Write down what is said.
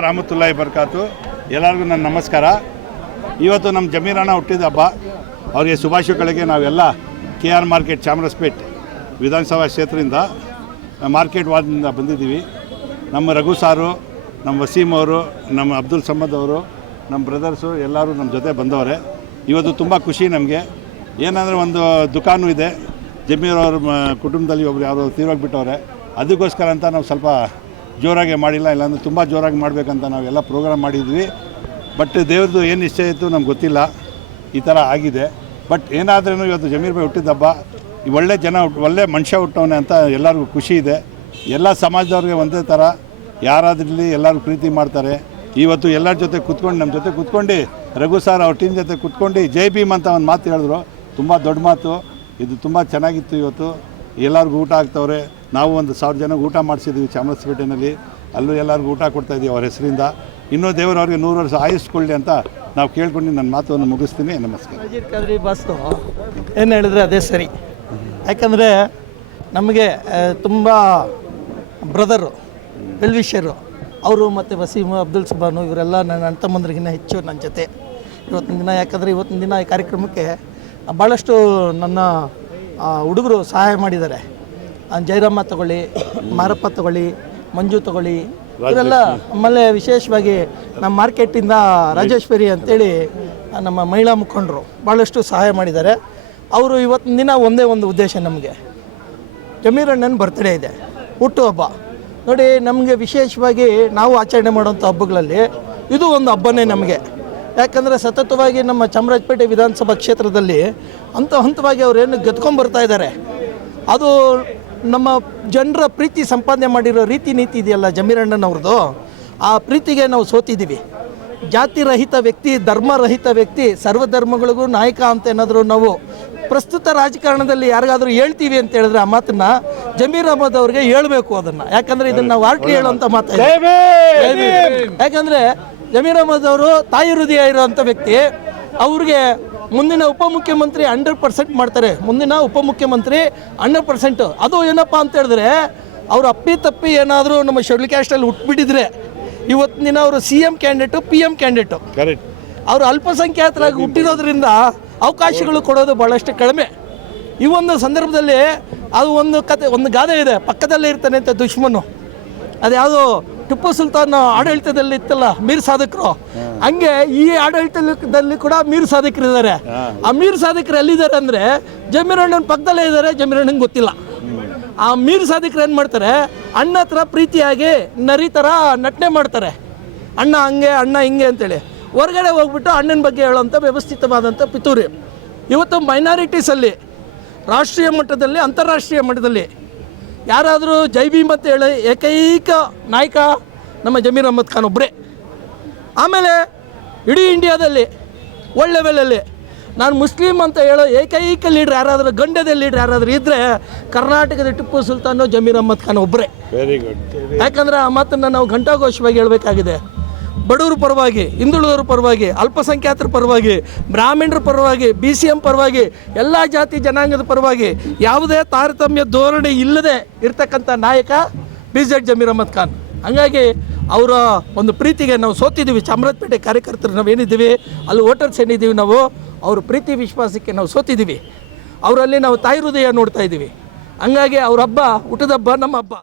ವರಹಮತುಲ್ಲಾಹಿ ಬರ್ಕಾತು. ಎಲ್ಲರಿಗೂ ನನ್ನ ನಮಸ್ಕಾರ. ಇವತ್ತು ನಮ್ಮ ಜಮೀರಣ್ಣ ಹುಟ್ಟಿದ ಹಬ್ಬ. ಅವರಿಗೆ ಶುಭಾಶಯಗಳಿಗೆ ನಾವೆಲ್ಲ KR ಮಾರ್ಕೆಟ್ ಚಾಮರಾಜಪೇಟೆ ವಿಧಾನಸಭಾ ಕ್ಷೇತ್ರದಿಂದ ಮಾರ್ಕೆಟ್ ವಾರ್ಡ್ನಿಂದ ಬಂದಿದ್ದೀವಿ. ನಮ್ಮ ರಘು ಸಾರು, ನಮ್ಮ ವಸೀಮ್ ಅವರು, ನಮ್ಮ ಅಬ್ದುಲ್ ಸಮದ್ ಅವರು, ನಮ್ಮ ಬ್ರದರ್ಸು ಎಲ್ಲರೂ ನಮ್ಮ ಜೊತೆ ಬಂದವರೆ. ಇವತ್ತು ತುಂಬ ಖುಷಿ ನಮಗೆ. ಏನಂದರೆ ಒಂದು ದುಕಾನು ಇದೆ, ಜಮೀರವ್ರ ಕುಟುಂಬದಲ್ಲಿ ಒಬ್ರು ಯಾರೋ ತೀರೋಗಿಬಿಟ್ಟವ್ರೆ. ಅದಕ್ಕೋಸ್ಕರ ಅಂತ ನಾವು ಸ್ವಲ್ಪ ಜೋರಾಗಿ ಮಾಡಿಲ್ಲ, ಇಲ್ಲಾಂದರೆ ತುಂಬ ಜೋರಾಗಿ ಮಾಡಬೇಕಂತ ನಾವೆಲ್ಲ ಪ್ರೋಗ್ರಾಮ್ ಮಾಡಿದ್ವಿ. ಬಟ್ ದೇವ್ರದ್ದು ಏನು ನಿಶ್ಚಯ ಇತ್ತು ನಮ್ಗೆ ಗೊತ್ತಿಲ್ಲ, ಈ ಥರ ಆಗಿದೆ. ಬಟ್ ಏನಾದ್ರೂ ಇವತ್ತು ಜಮೀರ್ ಭಾಯಿ ಹುಟ್ಟಿದ ಹಬ್ಬ, ಒಳ್ಳೆ ಜನ ಒಳ್ಳೆ ಮನುಷ್ಯ ಹುಟ್ಟವನೆ ಅಂತ ಎಲ್ಲರಿಗೂ ಖುಷಿ ಇದೆ. ಎಲ್ಲ ಸಮಾಜದವ್ರಿಗೆ ಒಂದೇ ಥರ ಯಾರಾದ್ರಲ್ಲಿ ಎಲ್ಲರೂ ಪ್ರೀತಿ ಮಾಡ್ತಾರೆ. ಇವತ್ತು ಎಲ್ಲರ ಜೊತೆ ಕುತ್ಕೊಂಡು ನಮ್ಮ ಜೊತೆ ಕುತ್ಕೊಂಡು ರಘು ಸಾರ್ ಅವ್ರ ಟೀಮ್ ಜೊತೆ ಕುತ್ಕೊಂಡು ಜೈ ಭೀಮ್ ಅಂತ ಒಂದು ಮಾತು ಹೇಳಿದ್ರು. ತುಂಬ ದೊಡ್ಡ ಮಾತು ಇದು, ತುಂಬ ಚೆನ್ನಾಗಿತ್ತು. ಇವತ್ತು ಎಲ್ಲರಿಗೂ ಊಟ ಆಗ್ತವ್ರೆ. ನಾವು ಒಂದು 1000 ಜನಕ್ಕೆ ಊಟ ಮಾಡಿಸಿದ್ವಿ ಚಾಮರಾಜಪೇಟೆಯಲ್ಲಿ. ಅಲ್ಲೂ ಎಲ್ಲರಿಗೂ ಊಟ ಕೊಡ್ತಾಯಿದ್ದೀವಿ ಅವ್ರ ಹೆಸರಿಂದ. ಇನ್ನೂ ದೇವರವ್ರಿಗೆ 100 ವರ್ಷ ಆಯುಸ್ಕೊಳ್ಳಿ ಅಂತ ನಾವು ಕೇಳ್ಕೊಂಡು ನನ್ನ ಮಾತನ್ನು ಮುಗಿಸ್ತೀನಿ. ನಮಸ್ಕಾರ. ನಜೀರ್ ಖಾದ್ರಿ ಬಾಸ್ತು ಏನು ಹೇಳಿದ್ರೆ ಅದೇ ಸರಿ. ಯಾಕಂದರೆ ನಮಗೆ ತುಂಬ ಬ್ರದರು ವೆಲ್ವಿಷರು ಅವರು ಮತ್ತು ವಸೀಮು, ಅಬ್ದುಲ್ ಸುಬಾನು ಇವರೆಲ್ಲ ನನ್ನ ಅಣ್ಣ ತಮ್ಮಂದ್ರಿಗಿನ್ನ ಹೆಚ್ಚು ನನ್ನ ಜೊತೆ ಇವತ್ತಿನ ದಿನ. ಯಾಕಂದರೆ ಇವತ್ತಿನ ದಿನ ಈ ಕಾರ್ಯಕ್ರಮಕ್ಕೆ ಭಾಳಷ್ಟು ನನ್ನ ಹುಡುಗರು ಸಹಾಯ ಮಾಡಿದ್ದಾರೆ. ಜೈರಮ್ಮ ತಗೊಳ್ಳಿ, ಮಾರಪ್ಪ ತಗೊಳ್ಳಿ, ಮಂಜು ತಗೊಳ್ಳಿ, ಇವರೆಲ್ಲ. ಆಮೇಲೆ ವಿಶೇಷವಾಗಿ ನಮ್ಮ ಮಾರ್ಕೆಟಿಂದ ರಾಜೇಶ್ವರಿ ಅಂತೇಳಿ ನಮ್ಮ ಮಹಿಳಾ ಮುಖಂಡರು ಭಾಳಷ್ಟು ಸಹಾಯ ಮಾಡಿದ್ದಾರೆ. ಅವರು ಇವತ್ತಿನ ದಿನ ಒಂದೇ ಒಂದು ಉದ್ದೇಶ, ನಮಗೆ ಜಮೀರಣ್ಣನ ಬರ್ತ್ಡೇ ಇದೆ, ಹುಟ್ಟುಹಬ್ಬ. ನೋಡಿ, ನಮಗೆ ವಿಶೇಷವಾಗಿ ನಾವು ಆಚರಣೆ ಮಾಡೋಂಥ ಹಬ್ಬಗಳಲ್ಲಿ ಇದು ಒಂದು ಹಬ್ಬನೇ ನಮಗೆ. ಯಾಕಂದರೆ ಸತತವಾಗಿ ನಮ್ಮ ಚಾಮರಾಜಪೇಟೆ ವಿಧಾನಸಭಾ ಕ್ಷೇತ್ರದಲ್ಲಿ ಹಂತವಾಗಿ ಅವರೇನು ಗೆದ್ಕೊಂಡ್ಬರ್ತಾ ಇದ್ದಾರೆ. ಅದು ನಮ್ಮ ಜನರ ಪ್ರೀತಿ ಸಂಪಾದನೆ ಮಾಡಿರೋ ರೀತಿ ನೀತಿ ಇದೆಯಲ್ಲ ಜಮೀರಣ್ಣನವ್ರದ್ದು, ಆ ಪ್ರೀತಿಗೆ ನಾವು ಸೋತಿದ್ದೀವಿ. ಜಾತಿ ರಹಿತ ವ್ಯಕ್ತಿ, ಧರ್ಮರಹಿತ ವ್ಯಕ್ತಿ, ಸರ್ವಧರ್ಮಗಳಿಗೂ ನಾಯಕ ಅಂತ ಏನಾದರೂ ನಾವು ಪ್ರಸ್ತುತ ರಾಜಕಾರಣದಲ್ಲಿ ಯಾರಿಗಾದರೂ ಹೇಳ್ತೀವಿ ಅಂತ ಹೇಳಿದ್ರೆ ಆ ಮಾತನ್ನು ಜಮೀರ್ ಅಹಮದ್ ಅವ್ರಿಗೆ ಹೇಳಬೇಕು ಅದನ್ನು. ಯಾಕಂದರೆ ಇದನ್ನು ನಾವು ಆರ್ಟಿ ಹೇಳುವಂಥ ಮಾತು. ಯಾಕಂದರೆ ಜಮೀರ್ ಅಹಮದ್ ಅವರು ತಾಯಿ ಹೃದಯ ಇರೋವಂಥ ವ್ಯಕ್ತಿ. ಅವ್ರಿಗೆ ಮುಂದಿನ ಉಪಮುಖ್ಯಮಂತ್ರಿ 100% ಮಾಡ್ತಾರೆ. ಮುಂದಿನ ಉಪಮುಖ್ಯಮಂತ್ರಿ 100%. ಅದು ಏನಪ್ಪ ಅಂತ ಹೇಳಿದ್ರೆ, ಅವರು ಅಪ್ಪಿ ಏನಾದರೂ ನಮ್ಮ ಶೆಡ್ಯೂಲ್ ಕ್ಯಾಸ್ಟಲ್ಲಿ ಹುಟ್ಬಿಟ್ಟಿದ್ರೆ ಇವತ್ತಿನ ದಿನ ಅವರು CM ಕ್ಯಾಂಡಿಡೇಟು, PM ಕ್ಯಾಂಡಿಡೇಟು. ಅವರು ಅಲ್ಪಸಂಖ್ಯಾತರಾಗಿ ಹುಟ್ಟಿರೋದ್ರಿಂದ ಅವಕಾಶಗಳು ಕೊಡೋದು ಭಾಳಷ್ಟು ಕಡಿಮೆ. ಈ ಒಂದು ಸಂದರ್ಭದಲ್ಲಿ ಅದು ಒಂದು ಗಾದೆ ಇದೆ, ಪಕ್ಕದಲ್ಲೇ ಇರ್ತಾನೆ ಅಂತ ದುಶ್ಮನು. ಅದು ಯಾವುದೋ ಟಿಪ್ಪು ಸುಲ್ತಾನ್ ಆಡಳಿತದಲ್ಲಿ ಇತ್ತಲ್ಲ, ಮೀರ್ ಸಾಧಕರು, ಹಂಗೆ ಈ ಆಡಳಿತದಲ್ಲಿ ಕೂಡ ಮೀರ್ ಸಾಧಕರಿದ್ದಾರೆ. ಆ ಮೀರ್ ಸಾಧಕರು ಎಲ್ಲಿದ್ದಾರೆ ಅಂದರೆ ಜಮೀರಣ್ಣನ ಪಕ್ಕದಲ್ಲೇ ಇದ್ದಾರೆ. ಜಮೀರಣ್ಣಂಗೆ ಗೊತ್ತಿಲ್ಲ. ಆ ಮೀರ್ ಸಾಧಕರು ಏನು ಮಾಡ್ತಾರೆ, ಅಣ್ಣ ಹತ್ರ ಪ್ರೀತಿಯಾಗಿ ನರಿ ಥರ ನಟನೆ ಮಾಡ್ತಾರೆ. ಅಣ್ಣ ಹಂಗೆ, ಅಣ್ಣ ಹಿಂಗೆ ಅಂತೇಳಿ ಹೊರಗಡೆ ಹೋಗ್ಬಿಟ್ಟು ಅಣ್ಣನ ಬಗ್ಗೆ ಹೇಳೋಂಥ ವ್ಯವಸ್ಥಿತವಾದಂಥ ಪಿತೂರಿ. ಇವತ್ತು ಮೈನಾರಿಟೀಸಲ್ಲಿ ರಾಷ್ಟ್ರೀಯ ಮಟ್ಟದಲ್ಲಿ, ಅಂತಾರಾಷ್ಟ್ರೀಯ ಮಟ್ಟದಲ್ಲಿ ಯಾರಾದರೂ ಜೈ ಭೀಮ್ ಅಂತ ಹೇಳಿ ಏಕೈಕ ನಾಯಕ ನಮ್ಮ ಜಮೀರ್ ಅಹಮದ್ ಖಾನ್ ಒಬ್ಬರೇ. ಆಮೇಲೆ ಇಡೀ ಇಂಡಿಯಾದಲ್ಲಿ ಒಳ್ಳೆ ಲೆವೆಲಲ್ಲಿ ನಾನು ಮುಸ್ಲಿಂ ಅಂತ ಹೇಳೋ ಏಕೈಕ ಲೀಡ್ರ್ ಯಾರಾದರೂ, ಗಂಡದ ಲೀಡ್ರ್ ಯಾರಾದರೂ ಇದ್ದರೆ ಕರ್ನಾಟಕದ ಟಿಪ್ಪು ಸುಲ್ತಾನು ಜಮೀರ್ ಅಹಮದ್ ಖಾನ್ ಒಬ್ಬರೇ. Very good. ಯಾಕಂದರೆ ಆ ಮಾತನ್ನು ನಾವು ಘಂಟಾಘೋಷವಾಗಿ ಹೇಳಬೇಕಾಗಿದೆ. ಬಡವರ ಪರವಾಗಿ, ಹಿಂದುಳಿದವ್ರ ಪರವಾಗಿ, ಅಲ್ಪಸಂಖ್ಯಾತರ ಪರವಾಗಿ, ಬ್ರಾಹ್ಮಣರ ಪರವಾಗಿ, BCM ಪರವಾಗಿ, ಎಲ್ಲ ಜಾತಿ ಜನಾಂಗದ ಪರವಾಗಿ ಯಾವುದೇ ತಾರತಮ್ಯ ಧೋರಣೆ ಇಲ್ಲದೆ ಇರ್ತಕ್ಕಂಥ ನಾಯಕ BZ ಜಮೀರ್ ಅಹಮದ್ ಖಾನ್. ಹಾಗಾಗಿ ಅವರ ಒಂದು ಪ್ರೀತಿಗೆ ನಾವು ಸೋತಿದ್ದೀವಿ. ಚಾಮರಾಜಪೇಟೆ ಕಾರ್ಯಕರ್ತರು ನಾವೇನಿದ್ದೀವಿ, ಅಲ್ಲಿ ವೋಟರ್ಸ್ ಏನಿದ್ದೀವಿ, ನಾವು ಅವ್ರ ಪ್ರೀತಿ ವಿಶ್ವಾಸಕ್ಕೆ ನಾವು ಸೋತಿದ್ದೀವಿ. ಅವರಲ್ಲಿ ನಾವು ತಾಯಿ ಹೃದಯ ನೋಡ್ತಾ ಇದ್ದೀವಿ. ಹಂಗಾಗಿ ಅವ್ರ ಹಬ್ಬ, ಹುಟ್ಟಿದ ಹಬ್ಬ ನಮ್ಮ ಹಬ್ಬ.